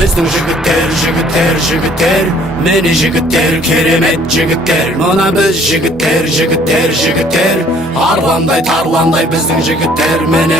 Біздің жігіттер, мені жігіттер, керемет жігіттер. Мына біз жігіттер, арландай тарландай біздің жігіттер. Мені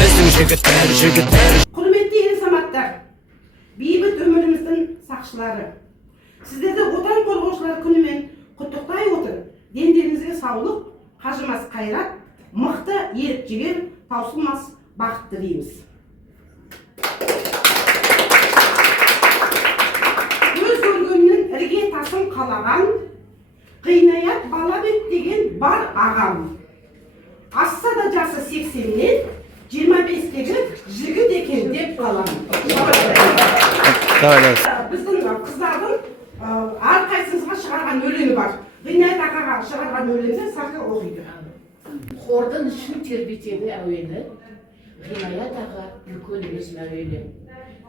біздің жігіттер. Құрметті ел азаматтар, бейбіт өміріміздің сақшылары, сіздерді отан қорғаушылар күнімен құттықтай отыр. Дендеріңізге саулық, қажымас қайрат, мықты ерік жігер, таусылмас бақыт тілейміз. Өз көргеннің ірге тасын қалаған, қинаят бала беттеген бар ағам. Асса да жасы 80-нен, 25-тегі жігіт екен деп қалам. Біздің қыздардың әрқайсымызға шығарған өлеңі бар. Қинаят ағаға шығарған өлеңді Сақи оқиды. Хордың ішін тербетеді әуені, Ғинаят аға үлкеніміз мәуелі.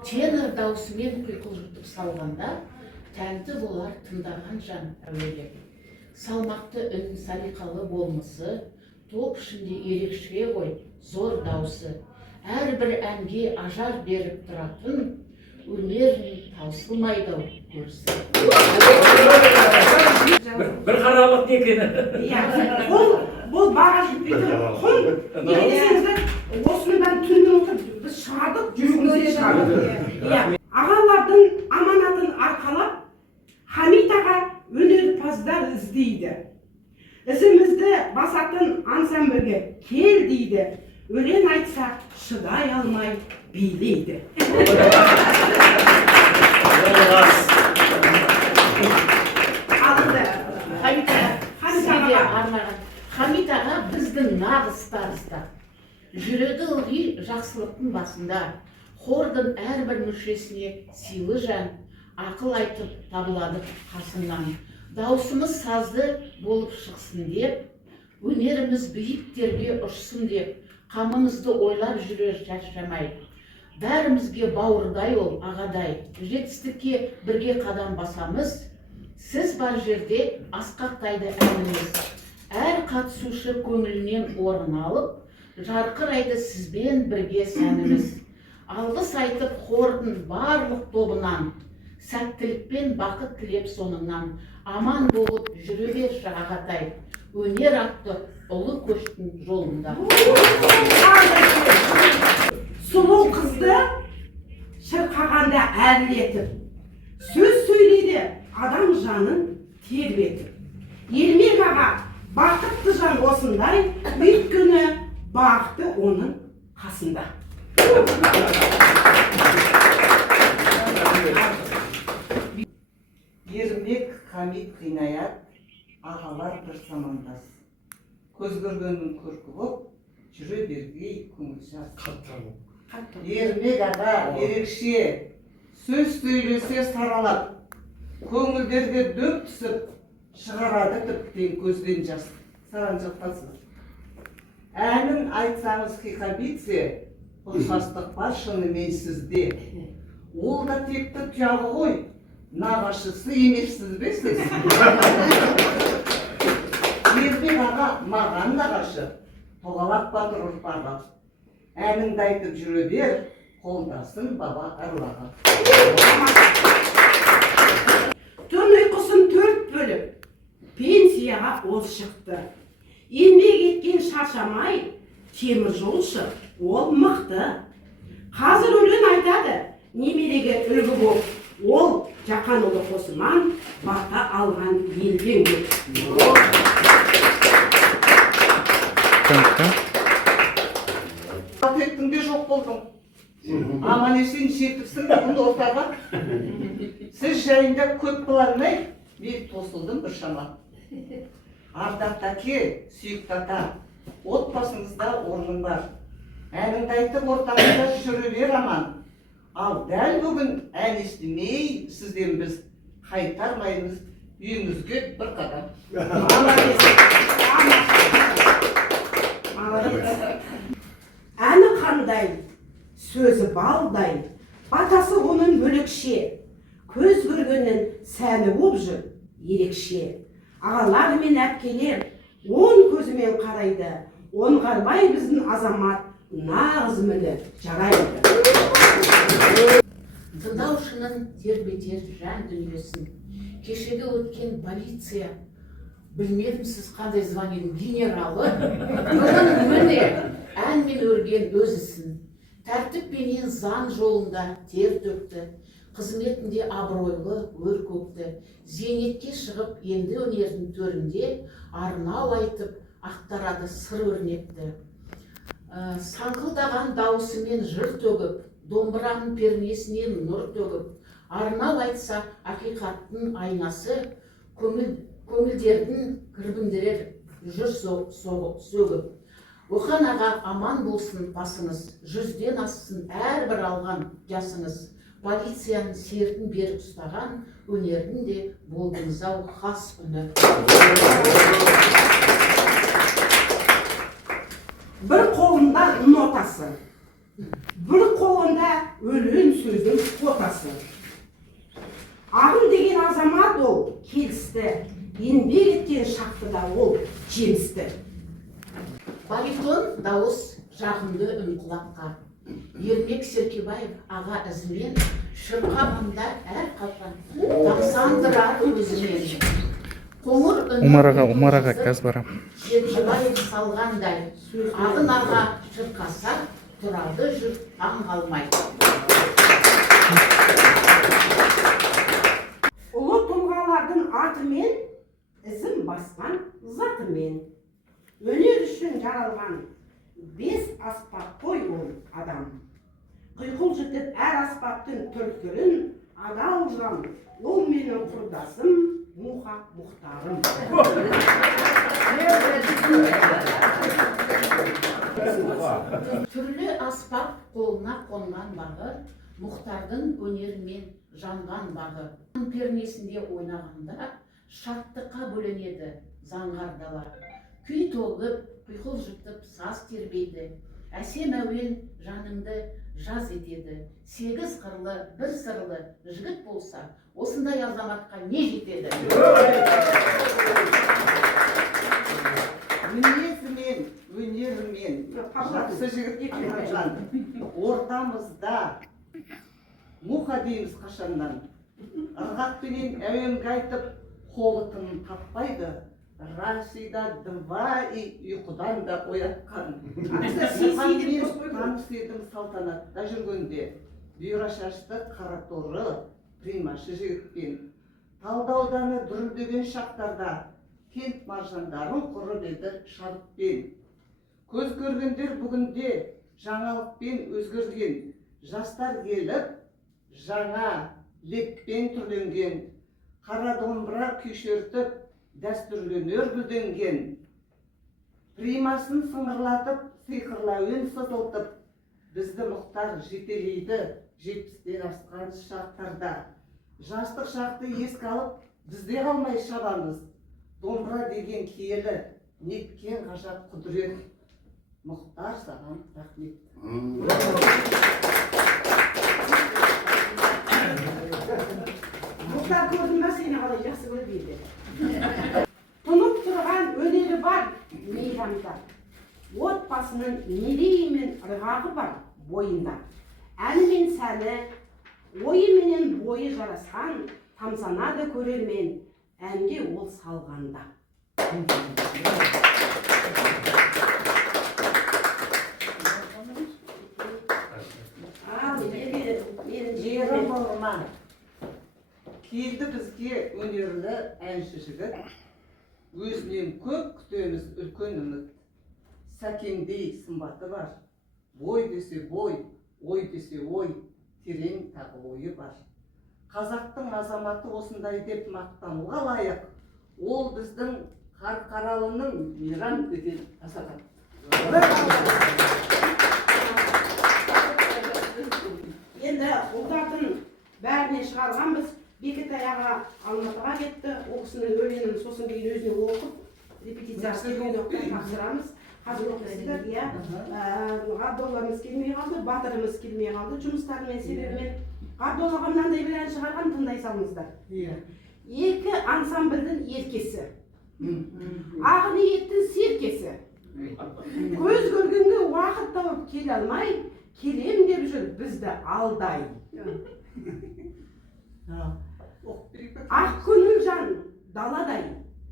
Тенор даусымен құйқылжытып салғанда, тәнті болар тыңдаған жан әуелі. Салмақты үн салиқалы болмысы, топ ішінде ерекше ғой, зор даусы. Әрбір әнге ажар беріп тұратын, өнерін таусылмайды көрсі. Бір қаралық екені. Бұл баға жетпейтін құн. Неге десеңіздер, осыны бәрін түнімен отырып, біз шығардық, жүргімізде шығардық. Ағалардың аманатын арқалап, Хамит аға өнерпаздар іздейді. Ізімізді басатын ансамбльге кел дейді. Өлең айтса, шыдай алмай билейді. Хамит аға біздің нағыз старыста. Жүрегі ылғи жақсылықтың басында. Хордың әрбір мүшесіне сыйлы жан, ақыл айтып табылады қасымнан. Даусымыз сазды болып шықсын деп, өнеріміз биіктерге ұшсын деп, қамымызды ойлап жүрер шаршамай. Бәрімізге бауырдай ол ағадай, жетістікке бірге қадам басамыз. Сіз бар жерде асқақтайды әніміз. Әр қатысушы көңілінен орын алып, жарқырайды сізбен бірге сәніміз. Алғыс айтып хордың барлық тобынан, сәттілікпен бақыт тілеп соңынан, аман болып жүре берші ағатай, өнер атты ұлы көштің жолында. Сұлу қызды шырқағанда әрлетіп, сөз сөйлейді адам жанын тербетіп. Ермек аға бақытты жан осындай, өйткені бақыты оның қасында. Ермек, Хамит, Ғинаят ағалар бір замандас. Көз көргеннің көркі боп, жүре бергей көңіл жас. Ермек аға ерекше, сөз сөйлесе саралап, көңілдерге дөп түсіп, шығарады тіптен көзден жас. Саран жақтасыз. Әнін айтсаңыз хикабитсе, ұқсастық бар шынымен сізде. Ол да текті тұяғы ғой, нағашысы емессіз бе сіз? Ермек аға маған нағашы, тоғалақ батыр ұрпағы. Әніңді айтып жүре бер, қолдасын баба әруағы. Түн ұйқысын 4 бөліп, пенсияға ол шықты. Еңбек еткен шаршамай, темір жолшы, ол мықты. Қазір өлең айтады, немереге үлгі болып, ол Жақанұлы Қосыман бата алған елден көп. Афектіңде жоқ болдың. Аман есен жетіпсің бүгін ортаға. Сіз жайында көп қылармай, мен тосылдым бір шама. Ардақ әке, сүйікті ата, отбасыңызда орның бар. Әніңді айтып ортаңызда жүре бер аман. Ал дәл бүгін ән естімей, сізден біз қайтармаймыз үйіңізге бір қадам. Әні қандай, сөзі балдай, батасы оның бөлекше, көз көргеннің сәні боп жүр ерекше. Ағалар мен әпкелер он көзімен қарайды, оңғарбай біздің азамат нағыз міні жарайды. тыңдаушының тербетер жан дүниесін. Кешегі өткен полиция, білмедім сіз қандай званиенің генералы, бүгін міне әнмен өрген өз ісін. Тәртіппенен заң жолында тер төкті, қызметінде абыройлы өр көкті. Зейнетке шығып енді өнердің төрінде арнау айтып ақтарады сыр өрнекті. Саңқылдаған даусымен жыр төгіп, домбыраның пернесінен нұр төгіп, арнау айтса ақиқаттың айнасы, көңілдердің кірбіңдірер жүр сөгіп. Охан аға аман болсын басыңыз, 100-ден ассын әрбір алған жасыңыз. Полицияның сертін беріп ұстаған, өнердің де болдыңыз ау хас үні. Бір қолында нотасы, бір қолында өлең сөздің қотасы. Ағын деген азамат ол келісті, еңбек еткен шақтыда ол жемісті. Баритон дауыс жағымды үн құлаққа. Ермек Серкебаев аға ізімен шырқағанда әр қашан тамсандырады өзімен. Умар аға кәз барам. Серкебаев салғандай, ағын аға шырқаса, тұрады жүр таң қалмай. Ұлы тұлғалардың атымен, ізім басқан затымен. Өнер үшін жаралған 5 аспап қой ол адам. Құйқыл жітіп әр аспаптың түр-түрін, адал жан, ол менің құрдасым, Муха Мұхтарым. Түрлі аспап қолына қонған бағы, Мұхтардың өнерімен жанған бағы. Пернесінде ойнағанда шаттыққа бөленеді заңғардалар. Күй тоғып, құйқыл жұтып, саз тербейді. Әсем әуен жаныңды жаз етеді. 8 қырлы, 1 сырлы жігіт болса, осындай азаматқа не жетеді? Мінезімен, өнерімен, жақсы жігіт қанжан. Ортамызда Муха дейміз қашаннан. Ырғақпенен әуенге айтып, қолы тынын таппайды. Рашида 2 ұйқыдан да оятқан. Мұхаммен таныс едім салтанатта жүргенде. Бұйра шашты қара торы, примашы жігітпен. Талдауданы дүрілдеген шақтарда, кент маржандарын құрып еді шабытпен. Көз көргендер бүгінде жаңалықпен өзгерген. Жастар келіп, жаңа леппен түрленген. Қара домбыра күйшертіп, дәстүрленер гүлденген. Примасын сыңғырлатып, сиқырлы әуен сызылтып, бізді Мұхтар жетелейді 70-ден асқан шақтарда. Жастық шақты еске алып, бізде қалмай шабамыз. Домбыра деген киелі, неткен ғажап құдірет. Мұхтар саған рахмет. Мұхтар көрдім ба сені қалай жақсы көрдейді. Тұнып тұрған өнері бар мейрамда. Отбасының мерейі мен ырғағы бар бойында. Әні мен сәні, ойы менен бойы жарасқан, тамсанады көрермен, әнге ол салғанда. Жері болма. Келді бізге өнерлі әнші жігіт. Өзінен көп күтеміз үлкен үміт. Сәкеңдей сымбаты бар. Бой десе бой, ой десе ой, терең тағы ойы бар. Қазақтың азаматы осындай деп мақтануға лайық. Ол біздің Қарқаралының мейрам деген азамат. Енді ұлдардың бәріне шығарғанбыз. Бекетай аға Алматыға кетті. Ол кісінің өлеңін сосын кейін өзіне оқып, репетициясын тапсырамыз. Қазір оқысыздар, иә. Ғабдолламыз келмей қалды, батырымыз келмей қалды. Жұмыстарымен себебімен Ғабдоллаға мынандай бір ән шығарған, тыңдай салыңыздар. 2 ансамбльдің еркесі, ақ ниеттің серкесі. Көз көргенге уақыт тауып келе алмай, келем деп жүр бізді алдай. Оқып берейік пе? Ақ көңіл жан даладай,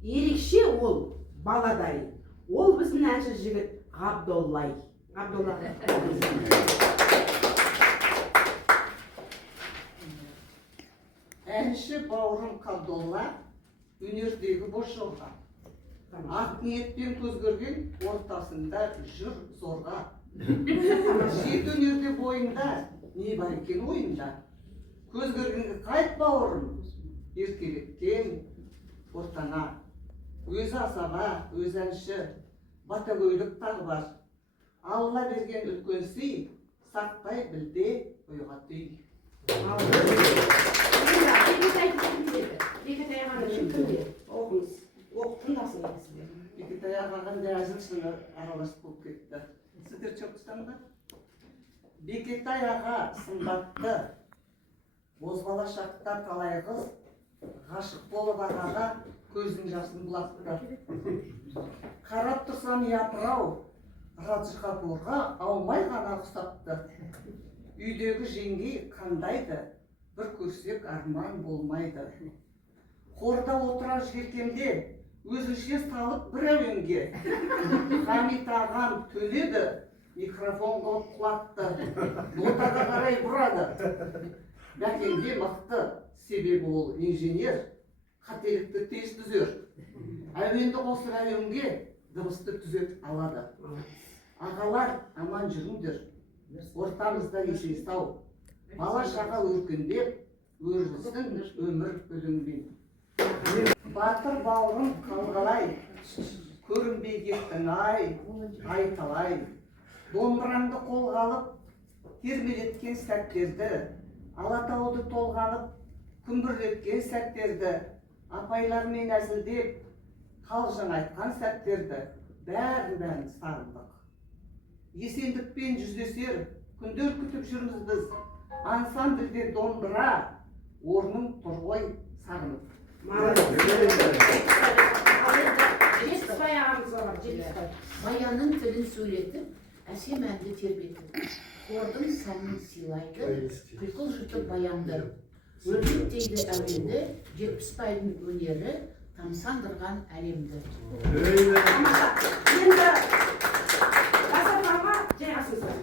ерекше ол баладай. Ол біздің әнші жігіт Ғабдоллай. Ғабдолла. Әнші бауырым Қабдолла, өнердегі боз жорға. Ақ ниетпен көз көрген ортасында жүр зорға. Жеті өнерде бойында, не бар екен ойында. Көз көргенге қайт бауырым, еркелеткен ортаңа. Өзі асаба, өз әнші, батагөйлік тағы бар. Алла берген үлкен сый, сақтай білде ойға түй. Екі таяғаны шыққынде оқыңыз. Оқып тыңдасын сіздер. Екі таяқ ағанда әзіл шыны араласып болып кетті. Сіздер чоқыстан ба? Бекетай аға сымбатты, бозбала шақта талай қыз, ғашық болып ағаға көздің жасын бұлақты. Қарап тұрсам япырау, Раджы Капурға аумай ғана ұқсапты. Үйдегі жеңгей қандайды, бір көрсек арман болмайды. Қорда отырар жеркемде, өзінше салып бір әуенге. Хамит ағам төледі, микрофон қылып құлатты, нотаға қарай бұрады. Бәкенде мықты, себебі ол инженер, қателікті тез түзер. Әуенді қосыр әуенге дыбысты түзет алады. Ағалар аман жүріңдер, ортамызда есей сау. Бала шаға өркендеп, өрілсін өмір өліммен. Батыр бауырым қалғалай, көрінбей кеттің ай талай. Домбырамды қолға алып, термелеткен сәттерді, Алатауды толғанып, күмбірлеткен сәттерді, апайлармен әзілдеп, қалжың айтқан сәттерді, бәрін сағындық. Есендікпен жүздесер, күндер күтіп жүрміз біз, ансамбльде домбыра, орның тұр ғой сағынып. Жетпісбай ағамыз бар, Жетпісбай. Баянның тілін сөйлетіп, әсем әнді тербетіп, хордың сәнін сыйлайды, құйқыл жұтып баянды. Өрнектейді әуенді, Жетпісбайдың өнері тамсандырған әлемді. Енді Ғасыр ағама жайғасыңыздар.